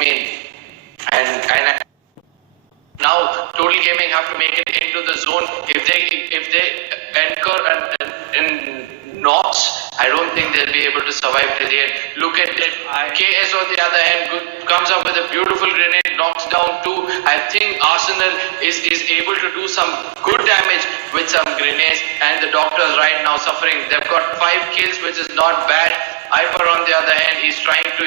mean, and now Total Gaming have to make it into the zone. If they anchor and knocks, I don't think they'll be able to survive till the end. Look at it. KS on the other hand comes up with a beautiful grenade, knocks down two. I think Arsenal is able to do some good damage with some grenades, and the Doctors right now suffering. They've got 5 kills, which is not bad. Hyper on the other hand, he's trying to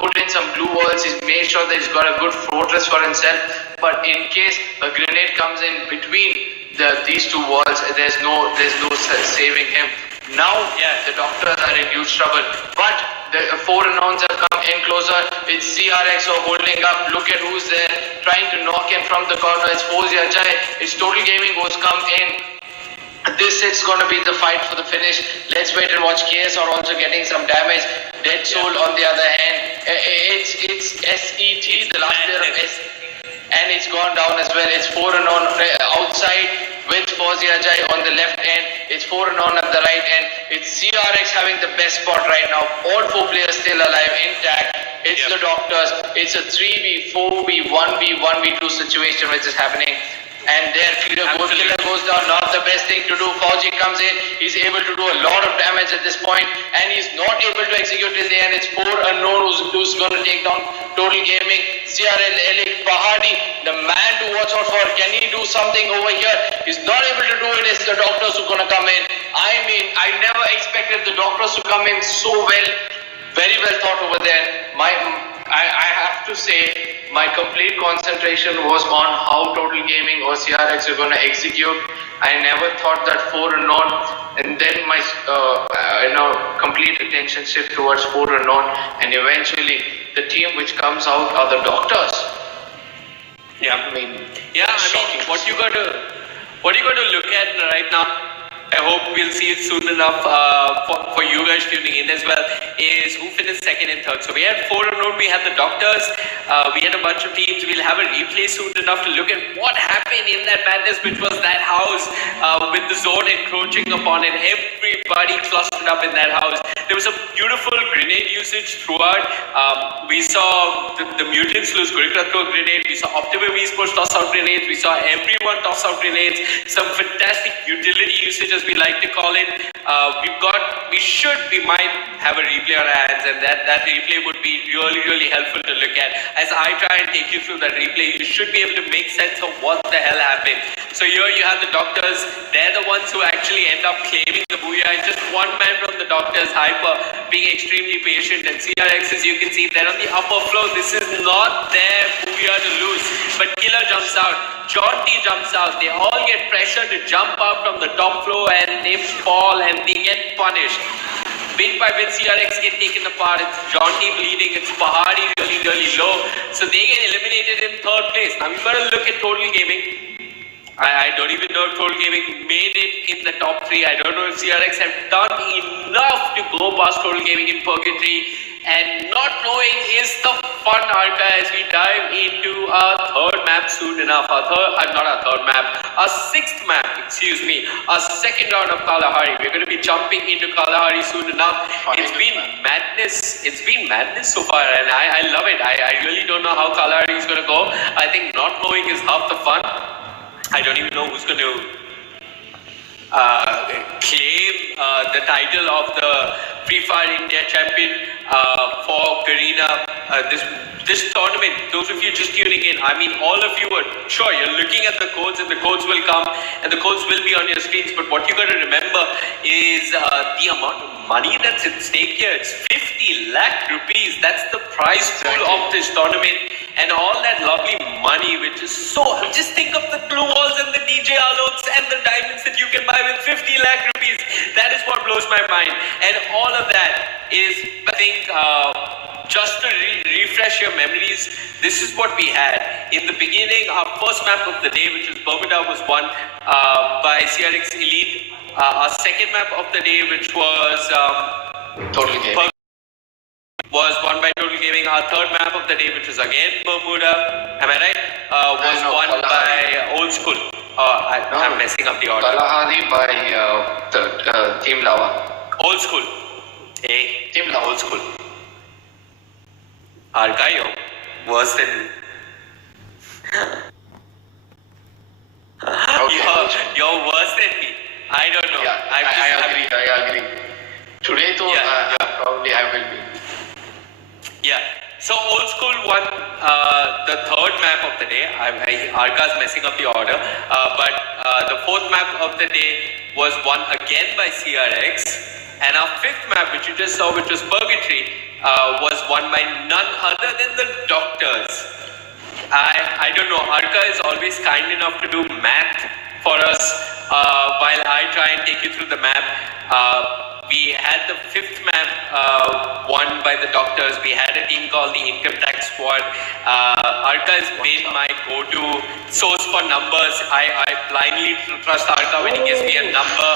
put in some glue walls. He's made sure that he's got a good fortress for himself. But in case a grenade comes in between these two walls, there's no saving him. Now, the Doctors are in huge trouble. But the 4 unknowns have come in closer. It's CRX who are holding up. Look at who's there, trying to knock in from the corner. It's Fozia Jai. It's Total Gaming who's come in. This is going to be the fight for the finish. Let's wait and watch. KS are also getting some damage. Dead Soul on the other hand. It's SET, the last player of S, and it's gone down as well. It's 4 unknown outside with Fozia Jai on the left end. It's 4 unknown at the right end. It's CRX having the best spot right now. All 4 players still alive, intact. It's the Doctors. It's a 3v4v 1v1v2 situation which is happening. And there, Killer goes down. Not the best thing to do. Fauji comes in. He's able to do a lot of damage at this point, and he's not able to execute till the end. It's 4 unknown who's going to take down Total Gaming. CRL Elik Pahadi, the man to watch out for. Can he do something over here? He's not able to do it. It's the Doctors who are going to come in. I mean, I never expected the Doctors to come in so well. Very well thought over there. I have to say, my complete concentration was on how Total Gaming or CRX are going to execute. I never thought that 4 unknown, and then my complete attention shift towards 4 unknown, and eventually the team which comes out are the Doctors. I mean, what you got to look at right now, I hope we'll see it soon enough for you guys tuning in as well, is who finished second and third. So we had 4 unknown, we had the Doctors, we had a bunch of teams. We'll have a replay soon enough to look at what happened in that madness, which was that house with the zone encroaching upon it. Everybody clustered up in that house. There was a beautiful grenade usage throughout. We saw the Mutants lose Gurikratko grenade. We saw Optimum Esports toss out grenades. We saw everyone toss out grenades. Some fantastic utility usage, as we like to call it. We might have a replay on our hands, and that replay would be really helpful to look at. As I try and take you through that replay, you should be able to make sense of what the hell happened. So here you have the Doctors. They're the ones who actually end up claiming the booyah. Just one man from the Doctors, Hyper, being extremely patient, and CRX, as you can see, they're on the upper floor. This is not their booyah to lose. But Killer jumps out. John T jumps out. They all get pressure to jump up from the top floor, and they fall and they get punished. Bit by bit, CRX get taken apart. It's John T bleeding. It's Pahadi really low. So they get eliminated in 3rd place. Now we've got to look at Total Gaming. I don't even know if Total Gaming made it in the top 3. I don't know if CRX have done enough to go past Total Gaming in Purgatory. And not knowing is the fun, Arka, as we dive into our 3rd map soon enough. Our 6th map, our 2nd round of Kalahari. We're going to be jumping into Kalahari soon enough. It's been madness. It's been madness so far, and I love it. I really don't know how Kalahari is going to go. I think not knowing is half the fun. I don't even know who's going to claim the title of the Free Fire India champion for Garena. This tournament, those of you just tuning in, I mean, all of you are sure you're looking at the codes, and the codes will come and the codes will be on your screens. But what you got to remember is the amount of money that's at stake here. It's 50 lakh rupees. That's the prize pool of this tournament, and all that lovely money, which is so. Just think of the glue walls and the DJ allots and the diamonds that you can buy with 50 lakh rupees. That is what blows my mind, and all of that is, I think. Just to refresh your memories, this is what we had. In the beginning, our first map of the day, which was Bermuda, was won by CRX Elite. Our second map of the day, which was Total Gaming, was won by Total Gaming. Our third map of the day, which was again Bermuda, am I right? Was won by Old School. I'm messing up the order. Kalahari by Team Lava. Old School. Hey, Team Lava. Old School. Arcayo, worse than me. Okay. You're worse than me. I don't know. Yeah, I agree. Today, though, Yeah. probably I will be. Yeah. So old school won the third map of the day. Arca's messing up the order. But the fourth map of the day was won again by CRX. And our fifth map, which you just saw, which was Purgatory, was won by none other than the Doctors. I don't know. Arca is always kind enough to do math for us while I try and take you through the map. We had the fifth map won by the Doctors. We had a team called the Income Tax Squad. Arca has been my go-to source for numbers. I blindly trust Arca when he gives me a number.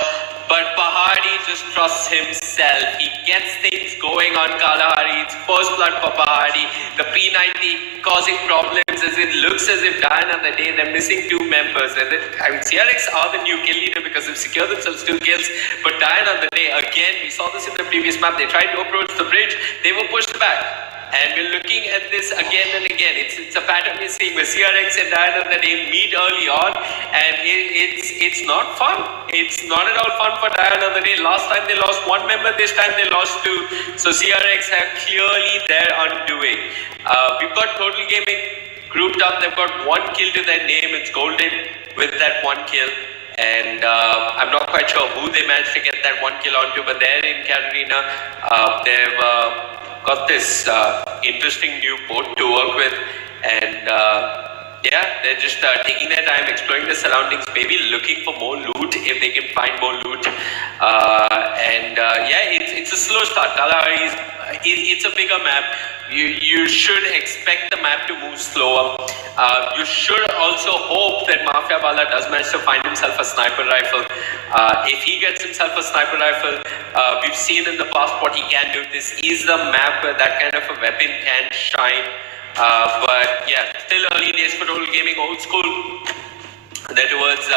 But Pahadi just trusts himself. He gets things going on Kalahari. It's first blood for Pahadi. The P90 causing problems as it looks as if dying on the day they're missing two members. And CRX are the new kill leader because they've secured themselves 2 kills. But dying on the day, again, we saw this in the previous map. They tried to approach the bridge. They were pushed back. And we're looking at this again and again. It's a pattern we're seeing where CRX and Diana that they meet early on, and it's not fun. It's not at all fun for Diana the day. Last time they lost 1 member, this time they lost 2. So CRX have clearly their undoing. We've got Total Gaming grouped up. They've got 1 kill to their name. It's Golden with that 1 kill. And I'm not quite sure who they managed to get that 1 kill onto, but they're in Katarina. They've got this interesting new boat to work with, and yeah, they're just taking their time, exploring the surroundings, maybe looking for more loot if they can find more loot. Yeah, it's a slow start. Kalahari it's a bigger map. You should expect the map to move slower. You should also hope that Mafia Bala does manage to find himself a sniper rifle. If he gets himself a sniper rifle, we've seen in the past what he can do. This is the map where that kind of a weapon can shine. But yeah, still early days for Total Gaming, old school. They're towards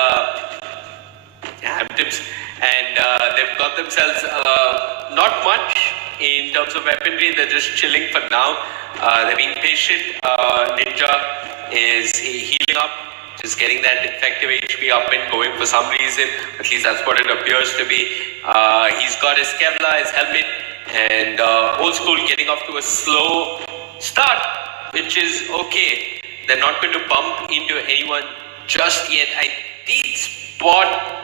Hamptons, and they've got themselves not much in terms of weaponry. They're just chilling for now. They're being patient. Ninja is healing up, just getting that effective HP up and going for some reason. At least that's what it appears to be. He's got his Kevlar, his helmet, and old school getting off to a slow start, which is okay. They're not going to bump into anyone just yet. I did spot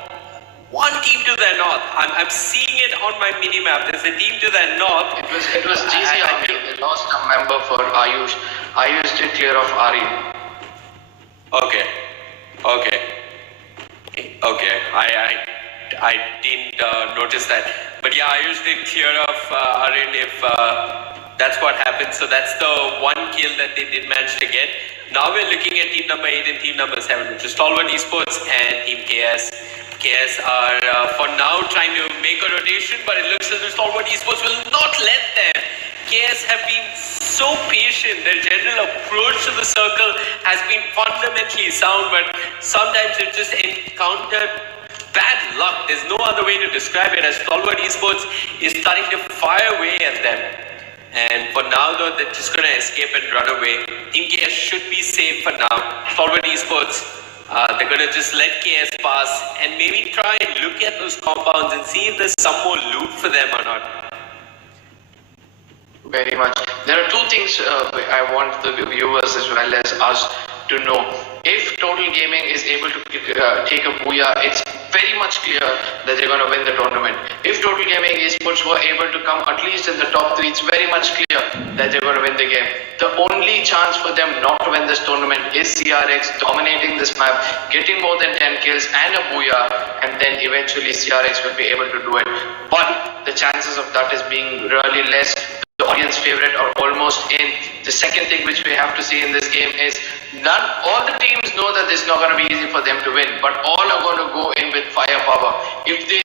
one team to their north. I'm seeing it on my mini map. There's a team to their north. It was GC Army. They lost a member for Ayush. Ayush did clear off Ari. Okay. I didn't notice that. But yeah, Ayush did clear off Arin if that's what happened. So that's the 1 kill that they did manage to get. Now we're looking at team number 8 and team number 7, which is Stalwart Esports and team KS. KS are for now trying to make a rotation, but it looks as if Stalwart Esports will not let them. KS have been so patient. Their general approach to the circle has been fundamentally sound, but sometimes they've just encountered bad luck. There's no other way to describe it, as Stalwart Esports is starting to fire away at them. And for now, though, they're just going to escape and run away. Team KS should be safe for now. Stalwart Esports, they're going to just let KS pass and maybe try and look at those compounds and see if there's some more loot for them or not. Very much. There are 2 things I want the viewers as well as us to know. If Total Gaming is able to take a booyah, it's very much clear that they're going to win the tournament. If Total Gaming Esports were able to come at least in the top 3, it's very much clear that they're going to win the game. The only chance for them not to win this tournament is CRX dominating this map, getting more than 10 kills and a booyah, and then eventually CRX will be able to do it. But the chances of that is being really less. The audience favorite are almost in. The second thing which we have to see in this game is all the teams know that it's not going to be easy for them to win, but all are going to go in with firepower. If they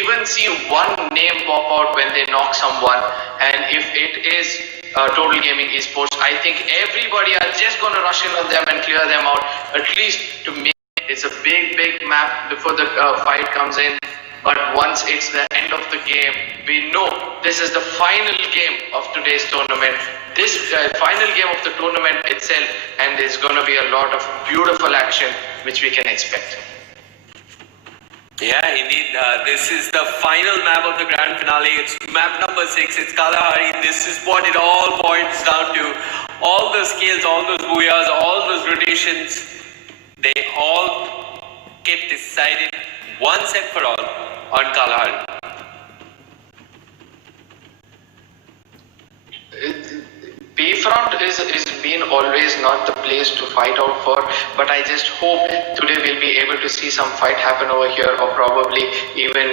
even see one name pop out when they knock someone, and if it is Total Gaming Esports, I think everybody are just going to rush in on them and clear them out, at least to make it's a big map before the fight comes in. But once it's the end of the game, we know this is the final game of today's tournament. This final game of the tournament itself, and there's going to be a lot of beautiful action which we can expect. Yeah, indeed. This is the final map of the grand finale. It's map number 6. It's Kalahari. This is what it all points down to. All the skills, all those booyahs, all those rotations, they all get decided once and for all on Kalahari. Bayfront is been always not the place to fight out for, but I just hope today we'll be able to see some fight happen over here, or probably even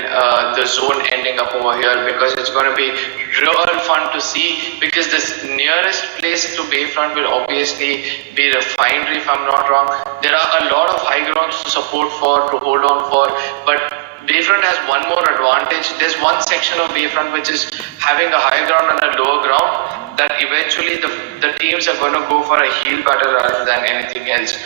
the zone ending up over here, because it's going to be real fun to see. Because this nearest place to Bayfront will obviously be Refinery, if I'm not wrong. There are a lot of high grounds to support for, to hold on for, but Bayfront has one more advantage. There's one section of Bayfront which is having a high ground and a lower ground, that eventually the teams are going to go for a heel battle rather than anything else.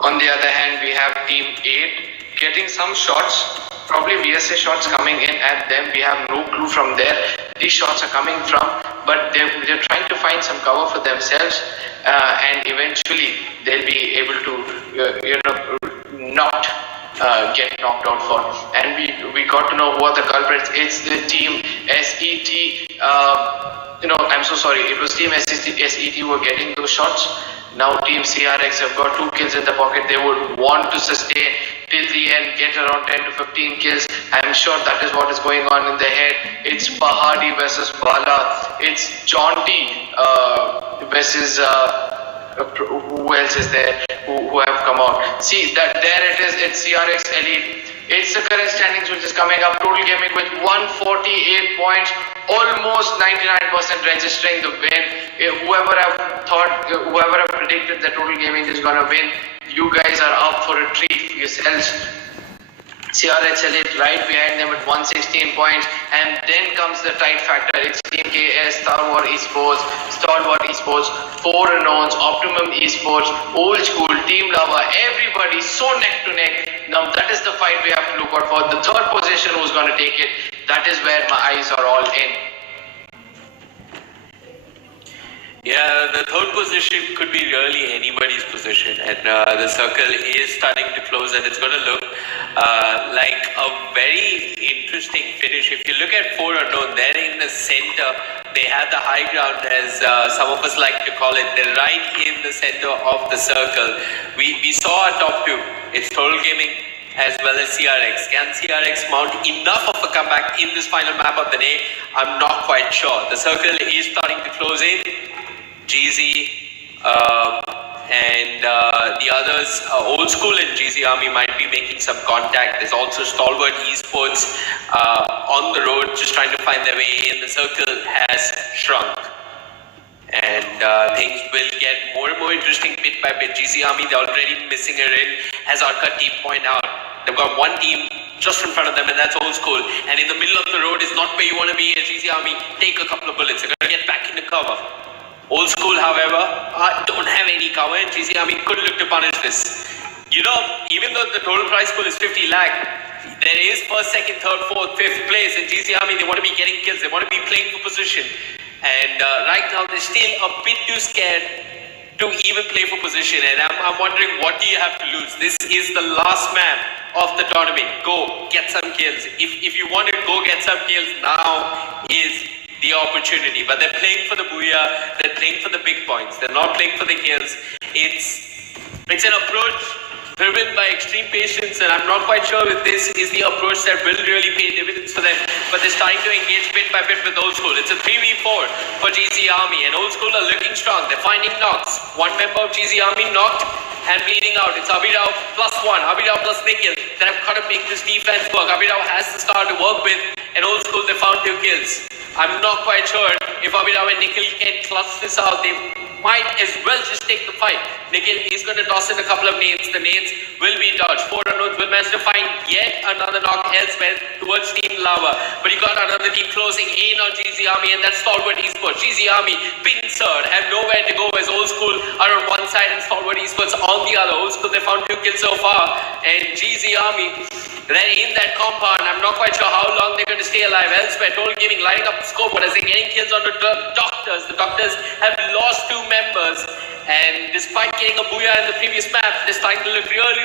On the other hand, we have Team 8 getting some shots, probably VSA shots coming in at them. We have no clue from there these shots are coming from, but they're trying to find some cover for themselves, and eventually they'll be able to not get knocked out for. And we got to know who are the culprits. It's the Team SET. I'm so sorry. It was Team SET who were getting those shots. Now Team CRX have got 2 kills in the pocket. They would want to sustain till the end, get around 10 to 15 kills. I'm sure that is what is going on in their head. It's Pahadi versus Bala. It's Jaunty versus who else is there who have come out. See that there it is. It's CRX Elite. It's the current standings which is coming up. Total Gaming with 148 points, almost 99% registering the win. Whoever have predicted that Total Gaming is gonna win, you guys are up for a treat for yourselves. CRX Elite right behind them with 116 points, and then comes the tight factor. It's Team KS, Stalwart Esports, 4 Unknowns, Optimum Esports, Old School, Team Lava, everybody so neck to neck. Now that is the fight we have to look out for. The third position, who's going to take it, that is where my eyes are all in. Yeah, the third position could be really anybody's position, and the circle is starting to close, and it's going to look like a very interesting finish. If you look at 4 Unknown, they're in the center. They have the high ground, as some of us like to call it. They're right in the center of the circle. We saw our top 2. It's Total Gaming as well as CRX. Can CRX mount enough of a comeback in this final map of the day? I'm not quite sure. The circle is starting to close in. GZ and the others, Old School and GZ Army might be making some contact. There's also Stalwart Esports on the road, just trying to find their way in. The circle has shrunk, and things will get more and more interesting bit by bit. GZ Army, they're already missing a rin, as Arka team point out. They've got one team just in front of them, and that's Old School. And in the middle of the road is not where you want to be. As GZ Army take a couple of bullets, they're going to get back into cover. Old School, however, don't have any cover, and GZ Army could look to punish this. You know, even though the total prize pool is 50 lakh, there is first, second, third, fourth, fifth place, and GZ Army, they want to be getting kills, they want to be playing for position. And right now, they're still a bit too scared to even play for position, and I'm wondering, what do you have to lose? This is the last map of the tournament. Go, get some kills. If you want to go get some kills, now is the opportunity. But they're playing for the booyah, they're playing for the big points, they're not playing for the kills. It's an approach driven by extreme patience, and I'm not quite sure if this is the approach that will really pay dividends for them, but they're starting to engage bit by bit with Old School. It's a 3v4 for GZ Army, and Old School are looking strong. They're finding knocks. One member of GZ Army knocked and bleeding out. It's Abhirao +1, Abhirao plus Nikhil that have got to make this defense work. Abhirao has the star to work with, and Old School, they found 2 kills. I'm not quite sure if Abhirao and Nikhil can clutch this out. They might as well just take the fight. Nikhil is going to toss in a couple of nades. The nades will be dodged. 4 unknowns will manage to find yet another knock elsewhere towards Team Lava. But you got another team closing in on GZ Army, and that's Stalwart Esports. GZ Army, pincered, have nowhere to go as Old School are on one side and Stalwart Esports on the other. Old School, they found 2 kills so far, and GZ Army, they're in that compound. I'm not quite sure how long they're going to stay alive. Elsewhere, Total Gaming lining up the scoreboard as they're getting kills on the Doctors. The Doctors have lost 2 members, and despite getting a booyah in the previous map, they're starting to look really,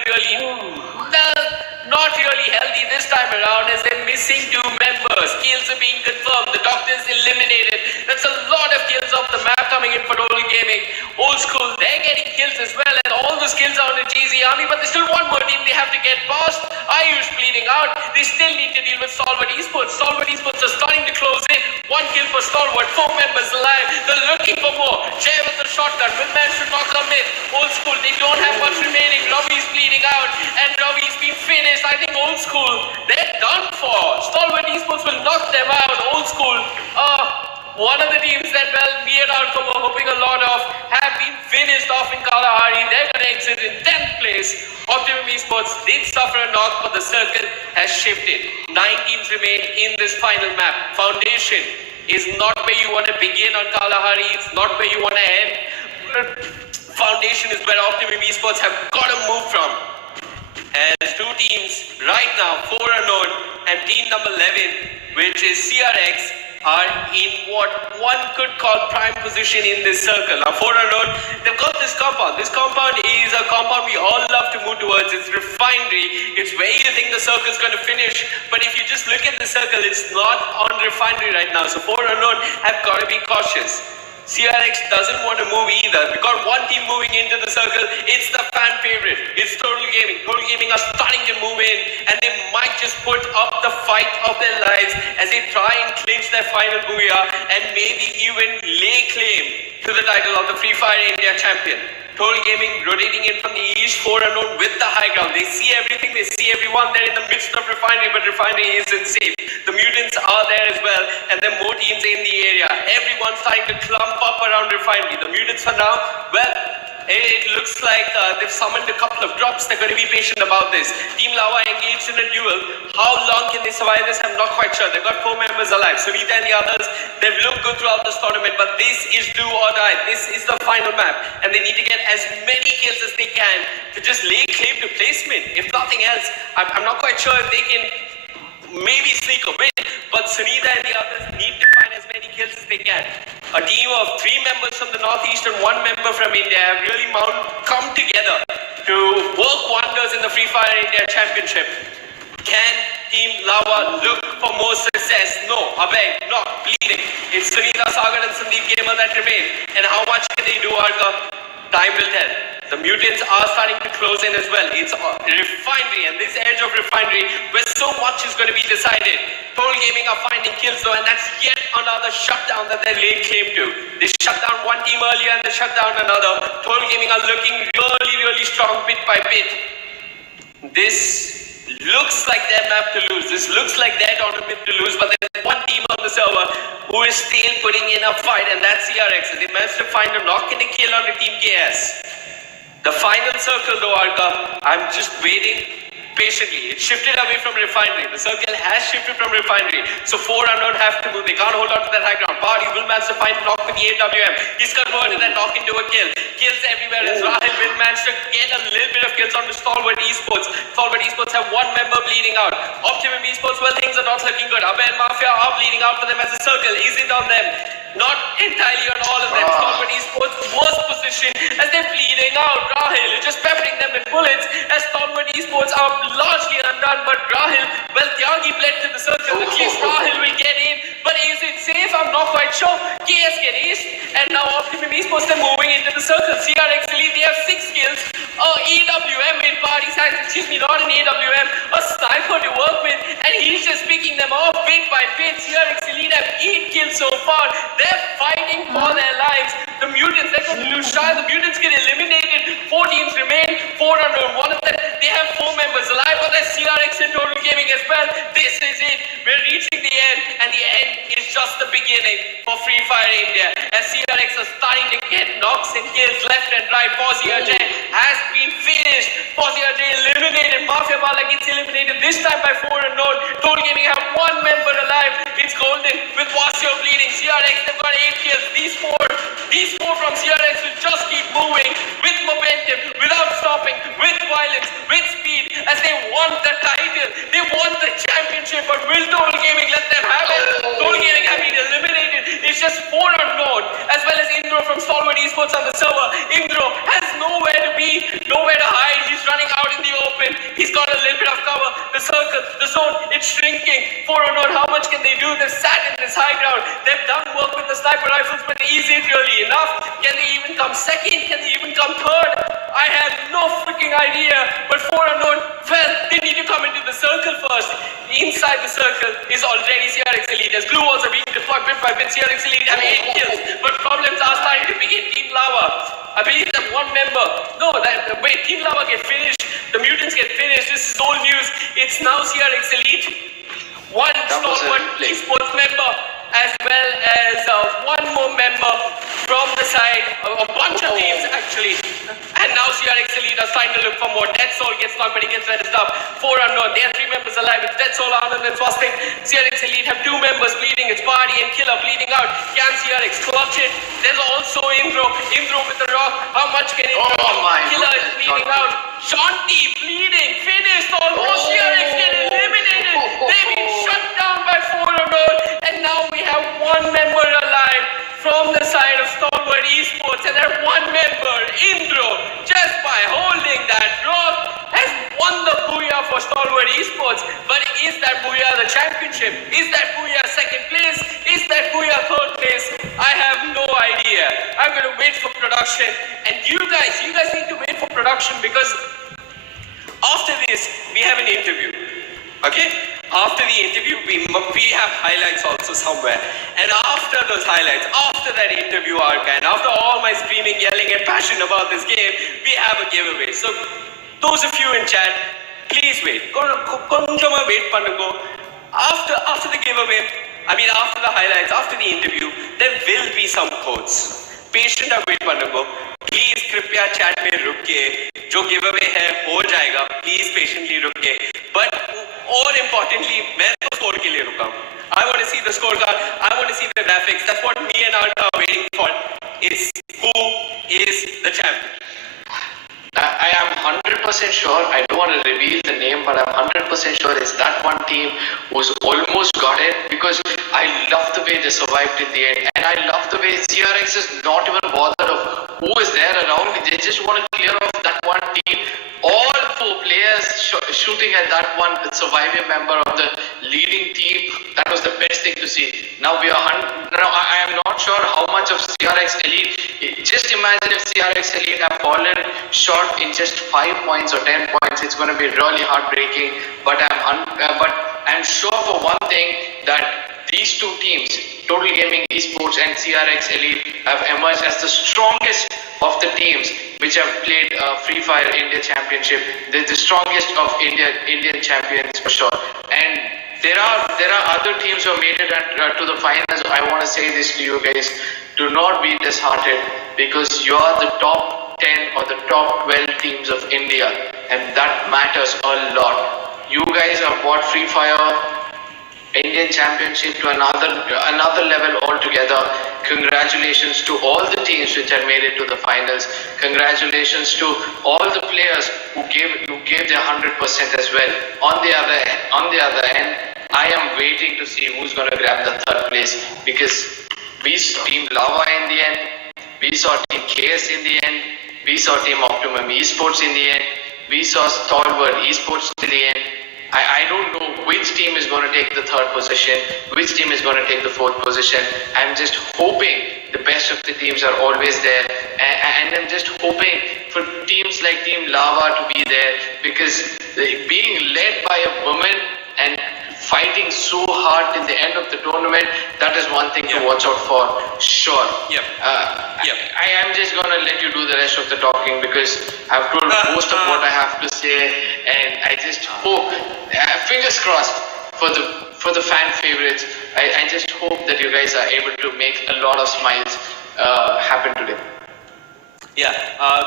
not really healthy this time around as they're missing 2 members. Kills are being confirmed. The Doctors eliminated. That's a lot of kills off the map coming in for Total Gaming. Old School, they're getting kills as well, and all those kills are on the GZ Army, but there's still one more team they have to get past. Ayush bleeding out. They still need to deal with Stalwart Esports. Stalwart Esports are starting to close in. 1 kill for Stalwart, 4 members alive. They're looking for more. Jay with the shotgun will manage to knock them in. Old School, they don't have much remaining. Ravi's bleeding out, and Ravi's been finished. I think Old School, they're done for. Stalwart Esports will knock them out. Old School, one of the teams that me and Arko were hoping a lot of have been finished off in Kalahari. They're going to exit in 10th place. Optimum Esports did suffer a knock, but the circle has shifted. 9 teams remain in this final map. Foundation is not where you want to begin on Kalahari. It's not where you want to end. Foundation is where Optimum Esports have got to move from. As 2 teams right now, 4 unknown and team number 11, which is CRX, are in what one could call prime position in this circle. Now 4 unknown, they've got this compound. This compound is a compound we all love to move towards. It's refinery. It's where you think the circle is going to finish. But if you just look at the circle, it's not on refinery right now. So 4 unknown have got to be cautious. CRX doesn't want to move either. We got one team moving into the circle. It's the fan favorite. It's Total Gaming. Total Gaming are starting to move in, and they might just put up the fight of their lives as they try and clinch their final booyah and maybe even lay claim to the title of the Free Fire India champion. Total Gaming rotating in from the east, 4 unknown with the high ground. They see everything, they see everyone. They're in the midst of refinery, but refinery isn't safe. The mutants are there as well, and there are more teams in the area. Everyone's trying to clump up around refinery. The mutants for now, well, it looks like they've summoned a couple of drops. They're going to be patient about this. Team Lava engaged in a duel. How long can they survive this? I'm not quite sure. They've got 4 members alive. Sunita and the others, they've looked good throughout this tournament, but this is do or die. This is the final map, and they need to get as many kills as they can to just lay claim to placement. If nothing else, I'm not quite sure if they can maybe sneak a win, but Sunita and the others need to find as many kills as they can. A team of 3 members from the Northeast and 1 member from India have really come together to work wonders in the Free Fire India Championship. Can Team Lava look for more success? No, Abhay, not bleeding. It's Sunita Sagar and Sandeep Gamer that remain. And how much can they do, Arka? Time will tell. The mutants are starting to close in as well. It's refinery, and this edge of refinery where so much is going to be decided. Total Gaming are finding kills though, and that's yet another shutdown that they laid claim to. They shut down one team earlier and they shut down another. Total Gaming are looking really strong bit by bit. This looks like their map to lose. This looks like their tournament to lose, but there's one team on the server who is still putting in a fight, and that's CRX. They managed to find a knock and a kill on the Team KS. The final circle though, Arka, I'm just waiting patiently. It shifted away from refinery. The circle has shifted from refinery. So 4 unknown have to move. They can't hold on to that high ground. Bardi will manage to find a knock with the AWM. He's converted that knock into a kill. Kills everywhere as Rahil will manage to get a little bit of kills on the Stalwart Esports. Stalwart Esports have 1 member bleeding out. Optimum Esports, well, things are not looking good. Abhay and Mafia are bleeding out for them as a circle. Is it on them? Not entirely on all of them. Stalwart Esports was positioned as they're bleeding out. Rahil is just peppering them with bullets as Stalwart Esports are largely undone. But Rahil, well, Tyagi bled to the circle. At least Rahil will get in. But is it safe? I'm not quite sure. KS get aced, and now Optimum Esports are moving into the circle. CRX Elite, they have 6 kills. EWM in Party's hands, excuse me, not an EWM, a sniper to work with, and he's just picking them off bit by bit. CRX Elite have 8 kills so far. They're fighting for their lives. The mutants, they're going to lose shy. The mutants get eliminated. 4 teams remain. 4 unknown. One of them, they have 4 members alive, but there's CRX and Total Gaming as well. This is it. We're reaching the end, and the end is just just the beginning for Free Fire India. As CRX are starting to get knocks and kills left and right, Fauzi Ajay has been finished. Fauzi Ajay eliminated. Mafia Bala gets eliminated this time by 4 unknown. Total Gaming have one member alive. It's Golden with Wasio bleeding. CRX, they've got 8 kills. These four from CRX will just keep moving with momentum, without stopping, with violence, with speed, as they want the title. They want the championship, but will Total Gaming let them have it? Total Gaming have been eliminated. It's just 4 unknown, as well as Indro from Stalwart Esports on the server. Indro has nowhere to be, nowhere to hide. He's running out in the open. He's got a little bit of cover. The circle, the zone, it's shrinking. 4 unknown, how much can they do? They've sat in this high ground. They've done work with the sniper rifles, but is it really enough? Can they even come second? Can they even come third? I have no freaking idea. But 4 unknown, well, they need to come into the circle first. Inside the circle is already CRX Elite. As glue walls are being deployed bit by bit, CRX Elite have 8 kills. But problems are starting to begin. Team Lava, I believe that one member. No, wait, Team Lava get finished. The mutants get finished. This is old news. It's now CRX Elite. One Stalwart Esports member, as well as one more member from the side, a bunch of teams actually. And now CRX Elite are starting to look for more. Dead Soul gets knocked, but he gets ready to stop. 4 unknown. They have 3 members alive. It's Dead Soul, Anand, and Swastik. CRX Elite have 2 members bleeding. It's Party and Killer bleeding out. Can CRX clutch it? There's also Indro. Indro with the rock. How much can Indro? Killer is bleeding out. Shanti bleeding. Finished. Almost CRX get eliminated. They've been shut down by 4 unknown. And now we have 1 member alive from the side of Stalwart Esports, and that 1 member, Indro, just by holding that rock, has won the Booyah for Stalwart Esports. But is that Booyah the championship? Is that Booyah second place? Is that Booyah third place? I have no idea. I'm going to wait for production, and you guys need to wait for production, because after this we have an interview. Okay? After the interview, we have highlights also somewhere. And after those highlights, after that interview arc, and after all my screaming, yelling, and passion about this game, we have a giveaway. So, those of you in chat, please wait. Konjama wait pannuko. After the giveaway, after the highlights, after the interview, there will be some codes. Patient wait pannuko. Please कृपया chat में रुकिए. जो giveaway है हो जाएगा. Please patiently रुकिए. But more importantly, मैं तो score के लिए रुका हूँ. I want to see the scorecard. I want to see the graphics. That's what me and Arta are waiting for. Is who is the champion? I am 100% sure. I don't want to reveal the name, but I'm 100% sure it's that one team who's almost got it, because I love the way they survived in the end, and I love the way CRX is not even bothered of who is there around. They just want to clear off that one team. All 4 players shooting at that one surviving member of the leading team. That was the best thing to see. Now I am not sure how much of CRX Elite. Just imagine if CRX Elite have fallen short in just 5 points or 10 points. It's going to be really heartbreaking. But I'm sure for one thing that these 2 teams, Total Gaming Esports and CRX Elite, have emerged as the strongest of the teams which have played Free Fire India Championship. They're the strongest of Indian champions for sure. And there are other teams who have made it to the finals. I want to say this to you guys: do not be disheartened, because you are the top 10 or the top 12 teams of India, and that matters a lot. You guys have brought Free Fire Indian Championship to another level altogether. Congratulations to all the teams which had made it to the finals. Congratulations to all the players who gave their 100% as well. On the other end, I am waiting to see who's going to grab the 3rd place, because we saw Team Lava in the end, we saw Team KS in the end, we saw Team Optimum Esports in the end, we saw Stalwart Esports in the end. I don't know which team is going to take the 3rd position, which team is going to take the 4th position. I'm just hoping the best of the teams are always there, and I'm just hoping for teams like Team Lava to be there, because being led by a woman and fighting so hard in the end of the tournament, that is one thing to watch out for, sure. I am just going to let you do the rest of the talking, because I've told most of what I have to say, and I just hope, fingers crossed for the fan favorites, I just hope that you guys are able to make a lot of smiles happen today. Yeah,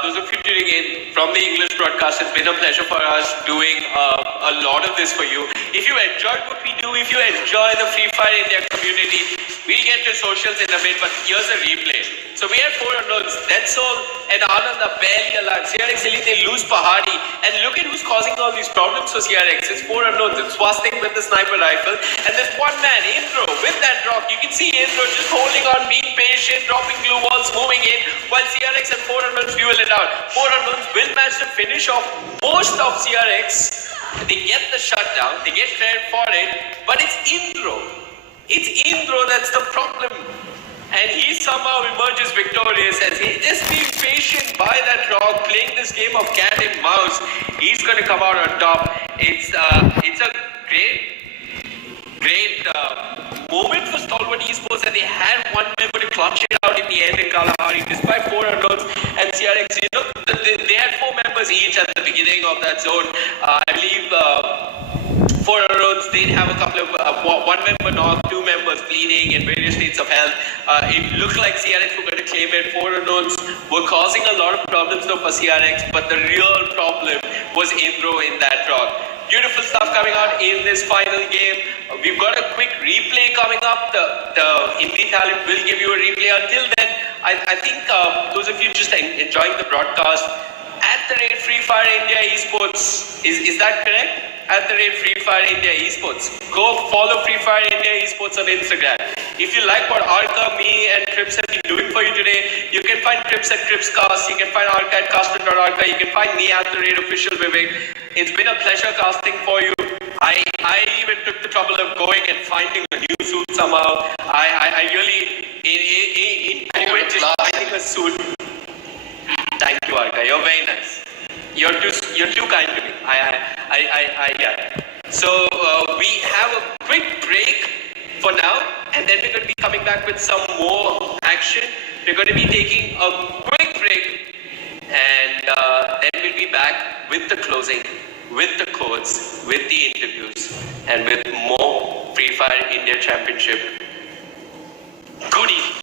those of you tuning in from the English broadcast, it's been a pleasure for us doing a lot of this for you. If you enjoyed what we do, if you enjoy the Free Fire India community, we'll get to socials in a bit, but here's a replay. So we had 4 unknowns, Dead Soul and Anand are barely alive. CRX Elite, they lose Pahadi, and look at who's causing all these problems for CRX. It's 4 unknowns, it's Swastik with the sniper rifle, and there's one man, Indro, with that rock. You can see Indro just holding on, being patient, dropping glue walls, moving in, while CRX and 4 unknowns fuel it out. 4 unknowns will manage to finish off most of CRX. They get the shutdown, they get credit for it, but it's Indro. It's Indro that's the problem. And he somehow emerges victorious as he just being patient by that rock, playing this game of cat and mouse. He's going to come out on top. It's a great moment for Stalwart Esports, and they had one member to clutch it out in the end in Kalahari, despite 4 unknowns and CRX. You know, they had 4 members each at the beginning of that zone. I believe 4 unknowns did have a couple of one member knocked, 2 members bleeding in various states of health. It looked like CRX were going to claim it. 4 unknowns were causing a lot of problems though for CRX, but the real problem was Indro in that rock. Beautiful stuff coming out in this final game. We've got a quick replay coming up. The Indie talent will give you a replay. Until then, I think those of you just enjoying the broadcast, @ Free Fire India Esports, is that correct? @ Free Fire India Esports. Go follow Free Fire India Esports on Instagram. If you like what Arka, me and Crips have been doing for you today, you can find Crips at Cripscast. You can find Arka at Caster.Arka. You can find me @ Official Vivek. It's been a pleasure casting for you. I even took the trouble of going and finding a new suit somehow. I really enjoyed just finding a suit. Thank you, Arka. You're very nice. You're too kind to me. Yeah. So we have a quick break for now, and then we're going to be coming back with some more action. We're going to be taking a quick break, and then we'll be back with the closing, with the codes, with the interviews, and with more Free Fire India Championship. Good evening.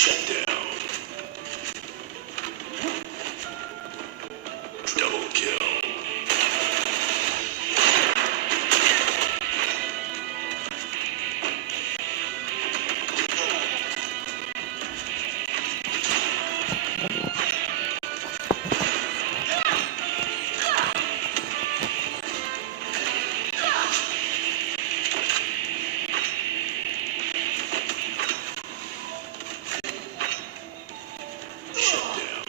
Shut down. Double kill. Shut down.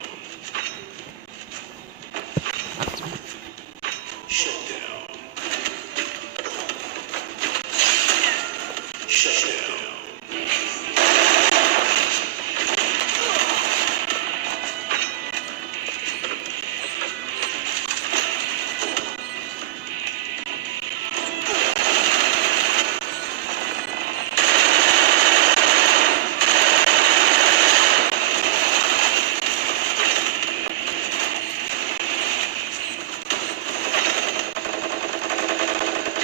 Shut down. Shut down.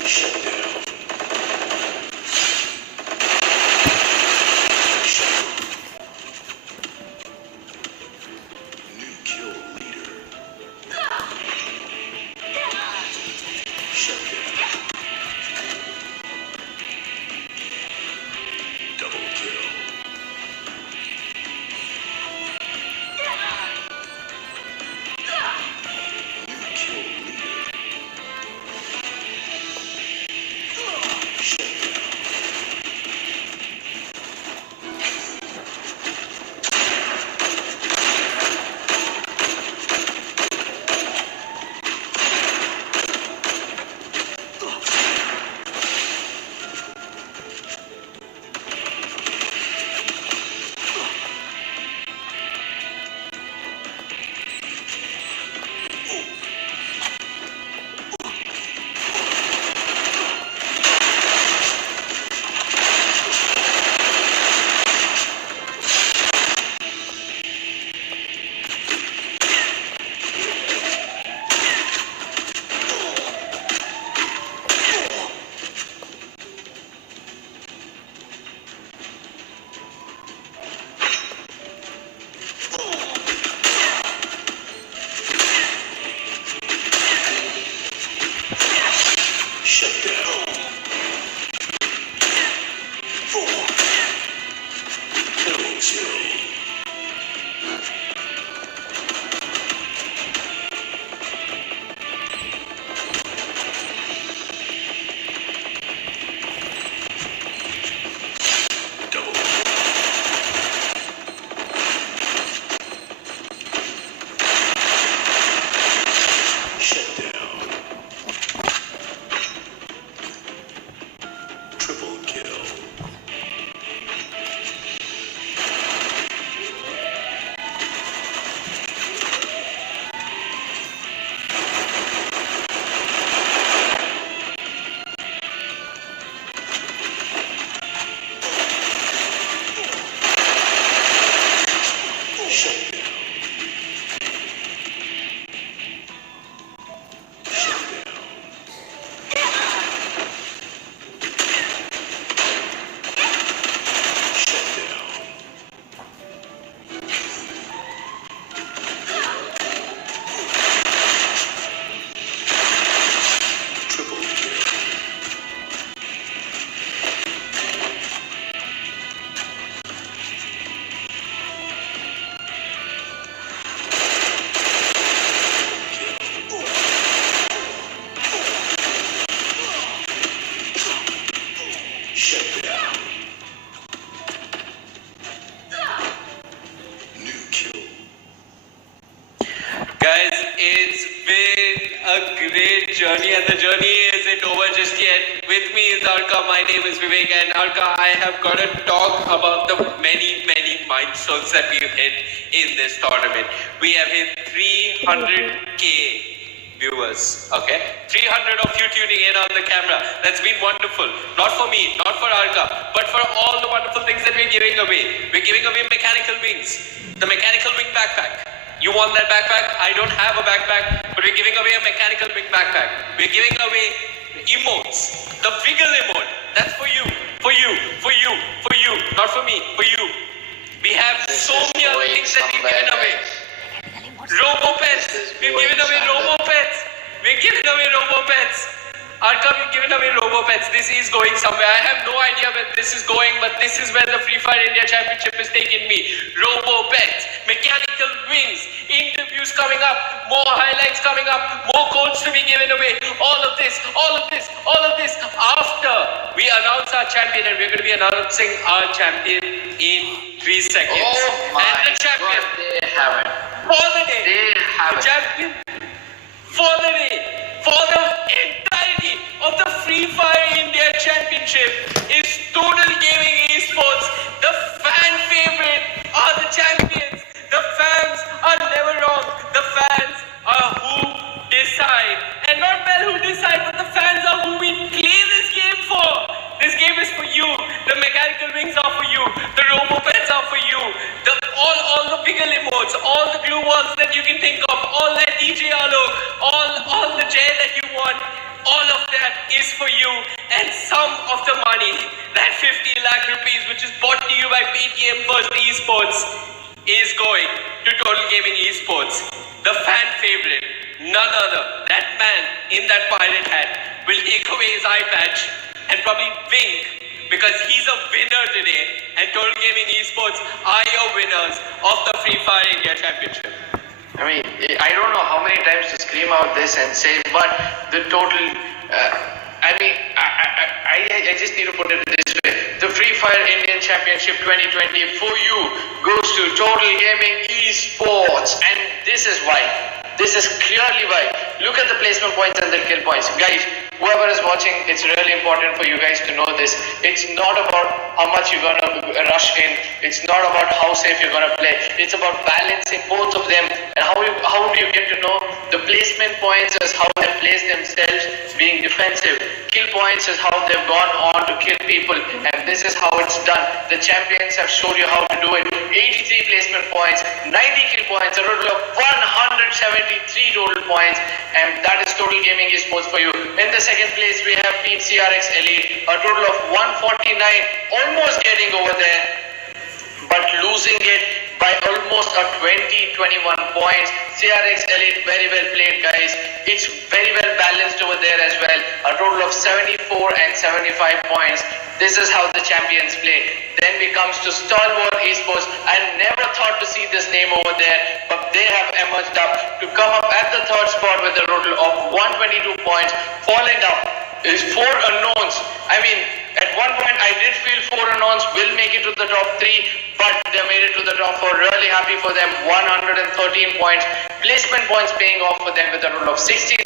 Shut down. Shut New kill leader. Shut down. Double kill. New kill leader. Shut down. Shut down. Killing spree. Double kill. Shut down. Triple kill. Shut down. Shut down. Shut down. Triple kill. Shut down. New kill. Guys, it's been a great journey, and the journey isn't over just yet. With me is Arka. My name is Vivek, and Arka, I have got to talk about the many milestones that we've hit in this tournament. We have hit 300k viewers. Okay, 300 of you tuning in on the camera. That's been wonderful. Not for me, not for Arka, but for all the wonderful things that we're giving away. We're giving away mechanical wings, the mechanical wing backpack. You want that backpack? I don't have a backpack, but we're giving away a mechanical wing backpack. We're giving away emotes, the wiggle emote. That's for you, for you, for you, for you, not for me, for you. We have that we've given away. Robo-pets. We've given away Robo-pets. We're giving away Robo-pets. Arka, we've given away Robo-pets. This is going somewhere. I have no idea where this is going, but this is where the Free Fire India Championship is taking me. Robo-pets, mechanical wings, interviews coming up, more highlights coming up, more codes to be given away. All of this after we announce our champion, and we're going to be announcing our champion in 3 seconds. Oh my and the champion God, they have it. for the day. They have the it. champion for the day, for the entirety of the Free Fire India Championship is Total Gaming Esports. The fan favorite are the champions. The fans are never wrong. The fans are who decide. And not well who decide, but the fans are who we play this game for. This game is for you. The mechanical wings are for you. The Robo-pets are for you. All the bigger emotes, all the glue walls that you can think of, all that DJ Alok, all the chair that you want, all of that is for you. And some of the money, that 50 lakh rupees, which is brought to you by Paytm First Esports, is going to Total Gaming Esports. The fan favorite, none other, that man in that pirate hat will take away his eye patch and probably wink, because he's a winner today, and Total Gaming Esports are your winners of the Free Fire India Championship. I mean, I don't know how many times to scream out this and say, but the total, I just need to put it this way. The Free Fire Indian Championship 2020 for you goes to Total Gaming Esports, and this is why. This is clearly why. Look at the placement points and the kill points. Guys, whoever is watching, it's really important for you guys to know this. It's not about how much you're going to rush in. It's not about how safe you're going to play. It's about balancing both of them. And how do you get to know? The placement points is how they place themselves being defensive. Kill points is how they've gone on to kill people. And this is how it's done. The champions have showed you how to do it. 83 placement points, 90 kill points, a total of 173 total points. And that is Total Gaming Esports for you. In the second place, we have Team CRX Elite, a total of 149, almost getting over there, but losing it by almost a 21 points. CRX Elite, very well played, guys. It's very well balanced over there as well. A total of 74 and 75 points. This is how the champions play. Then we comes to Stalwart Esports. I never thought to see this name over there, but they have emerged up to come up at the third spot with a total of 122 points. Falling down is 4 unknowns. I mean, at one point I did feel 4 unknowns will make it to the top 3, but they made it to the top 4. Really happy for them. 113 points. Placement points paying off for them with a total of 69.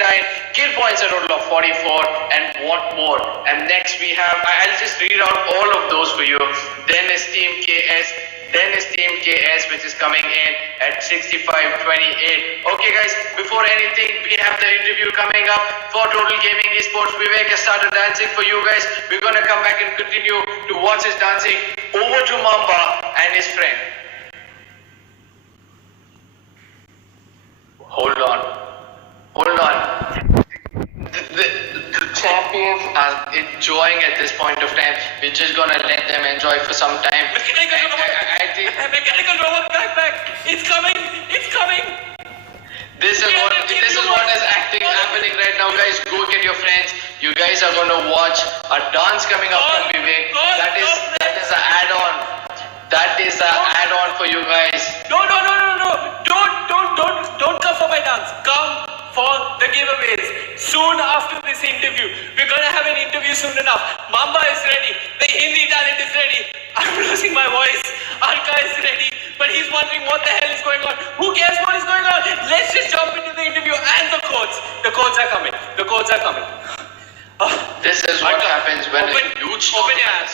Kill points a total of 44. And what more? And next we have, I'll just read out all of those for you. Then is Team KS. Then is Team KS, which is coming in at 65-28. Okay, guys, before anything, we have the interview coming up for Total Gaming Esports. Vivek has started dancing for you guys. We're going to come back and continue to watch his dancing. Over to Mamba and his friend. Hold on. The champions are enjoying at this point of time. We're just gonna let them enjoy for some time. I think Mechanical robot backpack. It's coming. this is what is happening right now, guys. Go get your friends. You guys are gonna watch a dance coming up from Vivek. That is an add-on. That is an add-on for you guys. No. Don't come for my dance. Come for the giveaways. Soon after this interview, we're gonna have an interview soon enough. Mamba is ready. The Hindi talent is ready. I'm losing my voice. Arka is ready, but he's wondering what the hell is going on. Who cares what is going on? Let's just jump into the interview and the codes. The codes are coming. This is what happens when a huge open your app.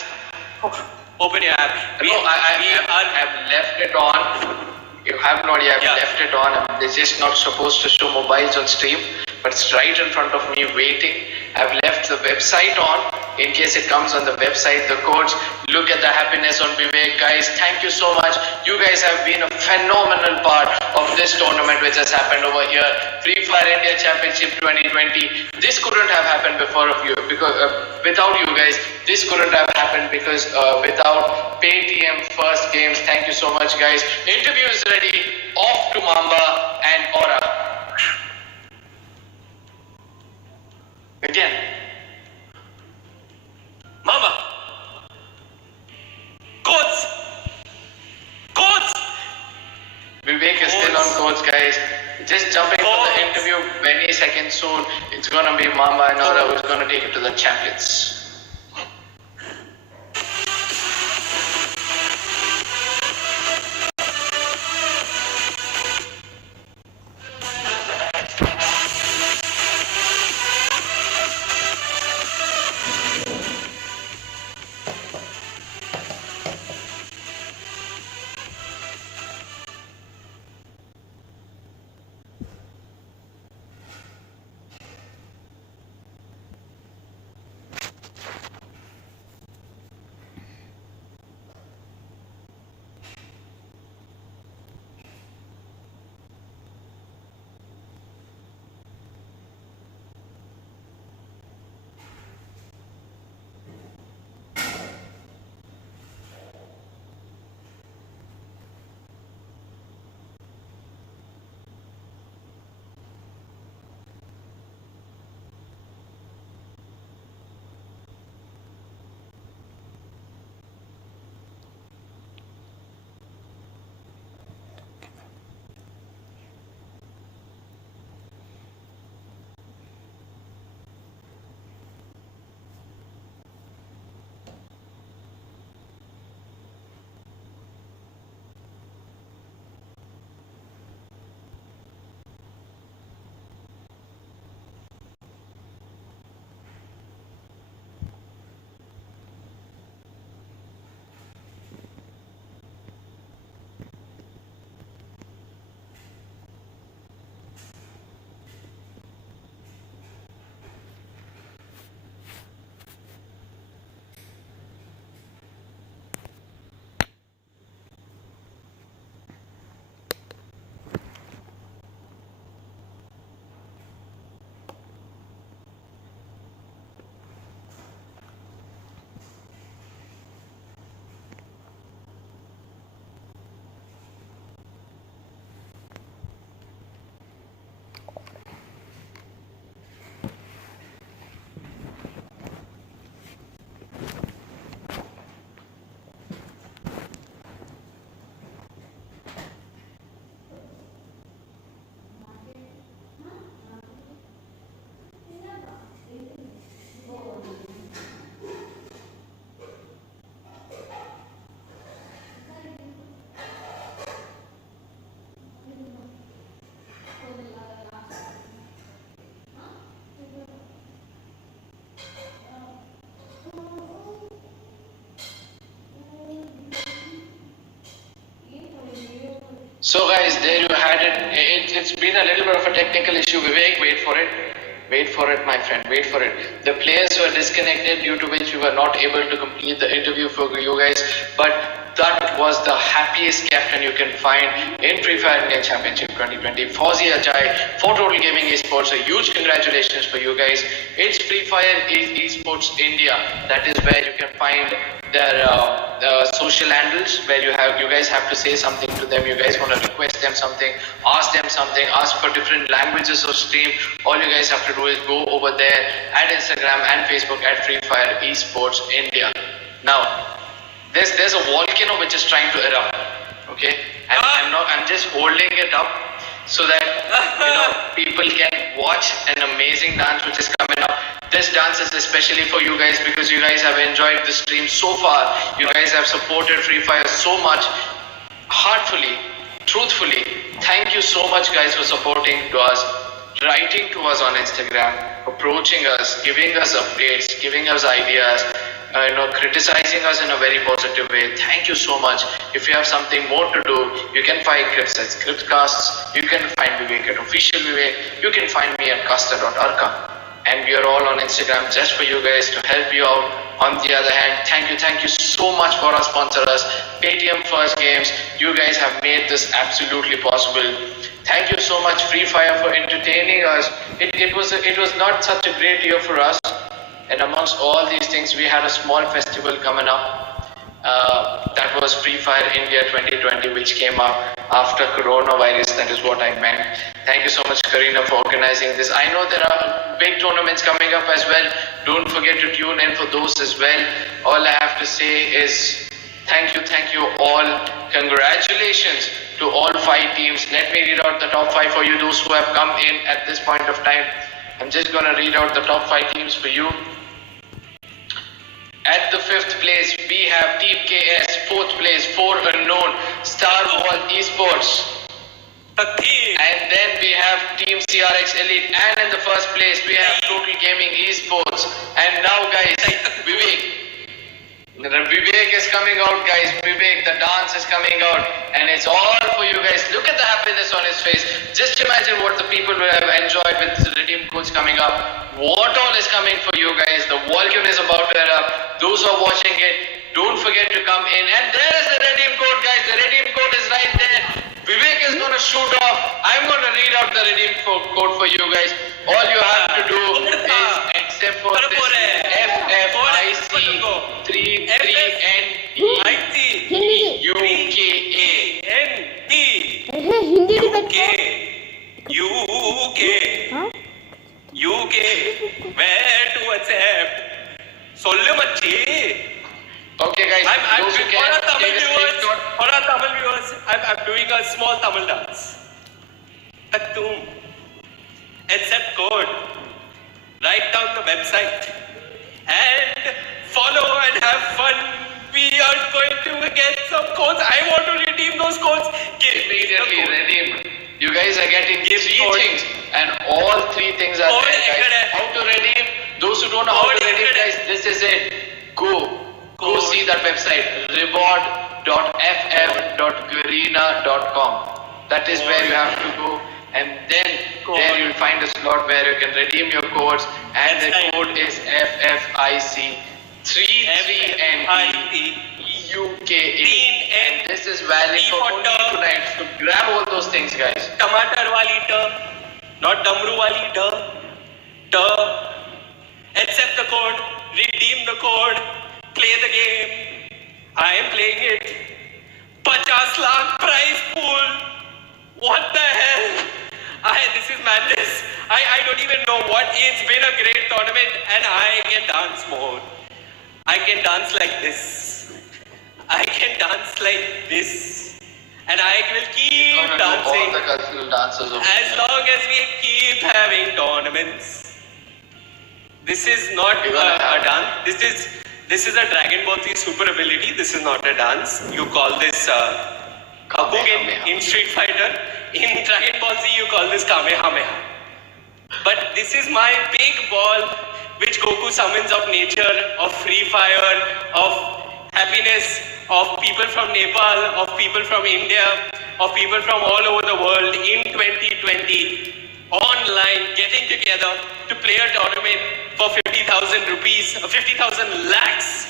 Open your app. I have left it on. You have not yet left it on. They're just not supposed to show mobiles on stream, but it's right in front of me waiting. I've left the website on. In case it comes on the website, the codes, look at the happiness on Vivek. Guys, thank you so much. You guys have been a phenomenal part of this tournament which has happened over here. Free Fire India Championship 2020. This couldn't have happened before of you because without you guys. This couldn't have happened because without Paytm First Games. Thank you so much, guys. Interview is ready. Off to Mamba and Aura. Again. Mama. Codes. Codes. Vivek is still on coach, guys. Just jumping to the interview any second soon. It's gonna be Mamba and Aura who's gonna take it to the champions. So guys, there you had it. It's been a little bit of a technical issue. Vivek, wait for it. Wait for it, my friend. Wait for it. The players were disconnected due to which we were not able to complete the interview for you guys. But that was the happiest captain you can find in Free Fire India Championship 2020. Fauzi Ajay for Total Gaming Esports. A huge congratulations for you guys. It's Free Fire Esports India. That is where you can find their social handles, where you guys have to say something to them. You guys want to request them something, ask them something, ask for different languages of stream. All you guys have to do is go over there at Instagram and Facebook at Free Fire Esports India. Now, there's a volcano which is trying to erupt. Okay, and I'm just holding it up so that people can watch an amazing dance which is coming up. This dance is especially for you guys because you guys have enjoyed the stream so far. You guys have supported Free Fire so much, heartfully, truthfully. Thank you so much, guys, for supporting to us, writing to us on Instagram, approaching us, giving us updates, giving us ideas. Criticizing us in a very positive way. Thank you so much. If you have something more to do, you can find Crips at Scriptcasts. You can find Vivek at Official Vivek. You can find me at Caster.Arka. and we are all on Instagram just for you guys to help you out. On the other hand, thank you so much for our sponsors, Paytm First Games. You guys have made this absolutely possible. Thank you so much, Free Fire, for entertaining us. It was not such a great year for us, and amongst all these things, we had a small festival coming up. That was Free Fire India 2020, which came up after coronavirus. That is what I meant. Thank you so much, Karina, for organizing this. I know there are big tournaments coming up as well. Don't forget to tune in for those as well. All I have to say is thank you all. Congratulations to all 5 teams. Let me read out the top 5 for you, those who have come in at this point of time. I'm just going to read out the top 5 teams for you. At the 5th place, we have Team KS. 4th place, 4 Unknown, Star Wall Esports. And then we have Team CRX Elite. And in the 1st place, we have Total Gaming Esports. And now, guys, Vivek is coming out, guys. Vivek, the dance is coming out. And it's all for you guys. Look at the happiness on his face. Just imagine what the people will have enjoyed with the redeem codes coming up. What all is coming for you guys. The volume is about to erupt. Those who are watching it, don't forget to come in. And there is the redeem code, guys. The redeem code is right there. Vivek is going to shoot off. I'm going to read out the redeem code for you guys. All you have to do is, except for this, UK, where to accept? Sollu machi. Okay, guys. For our Tamil viewers, I'm doing a small Tamil dance. Taktum. Accept code. Write down the website and follow and have fun. We are going to get some codes. I want to redeem those codes. Immediately redeem. You guys are getting 3 things, and all 3 things are there, guys. How to redeem? Those who don't know how to redeem, guys, this is it. Go see that website, reward.ff.garena.com. That is where you have to go, and then there you'll find a slot where you can redeem your codes, and the code is FFIC33NEUKA, and this is valid for only tonight. So grab all those things, guys. Tomato wali ta, not damru wali ta. Accept the code, redeem the code, play the game. I am playing it. 50 lakh prize pool. What the hell? This is madness. I don't even know what. It's been a great tournament and I can dance more. I can dance like this. I can dance like this. And I will keep dancing all the cultural dances as long as we keep having tournaments. This is not a dance. This is a Dragon Ball Z super ability. This is not a dance. You call this Kabugen in Street Fighter. In Dragon Ball Z, you call this Kamehameha. But this is my big ball, which Goku summons of nature, of free fire, of happiness, of people from Nepal, of people from India, of people from all over the world in 2020, online, getting together to play a tournament for 50,000 rupees, 50,000 lakhs,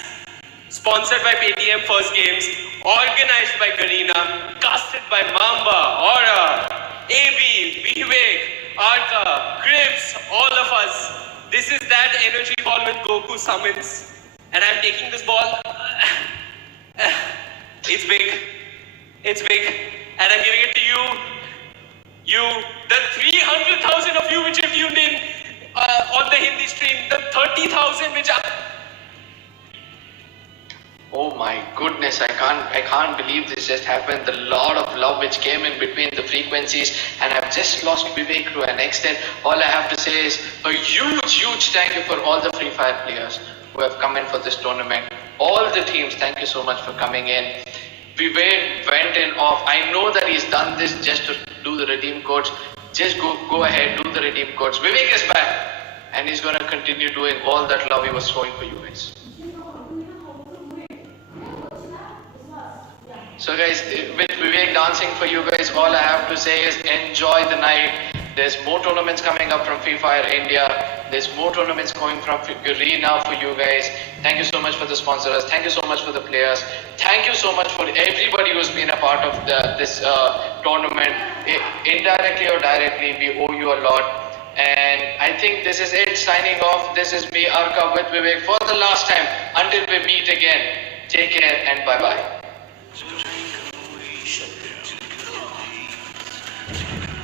sponsored by Paytm First Games, organized by Garena, casted by Mamba, Aura, AB, Vivek, Arka, Grips, all of us. This is that energy ball with Goku summons. And I'm taking this ball. It's big. It's big. And I'm giving it to you. The 300,000 of you which have tuned in on the Hindi stream, the 30,000 which are... Oh my goodness, I can't believe this just happened. The lot of love which came in between the frequencies, and I've just lost Vivek to an extent. All I have to say is a huge thank you for all the Free Fire players who have come in for this tournament. All the teams, thank you so much for coming in. Vivek went in off. I know that he's done this just to do the redeem codes. Just go ahead, do the redeem codes. Vivek is back, and he's going to continue doing all that love he was showing for you guys. So guys, with Vivek dancing for you guys, all I have to say is enjoy the night. There's more tournaments coming up from Free Fire India. There's more tournaments going from Figure now for you guys. Thank you so much for the sponsors. Thank you so much for the players. Thank you so much for everybody who's been a part of this tournament. Indirectly or directly, we owe you a lot. And I think this is it. Signing off. This is me, Arka, with Vivek for the last time. Until we meet again. Take care and bye bye. Shut down.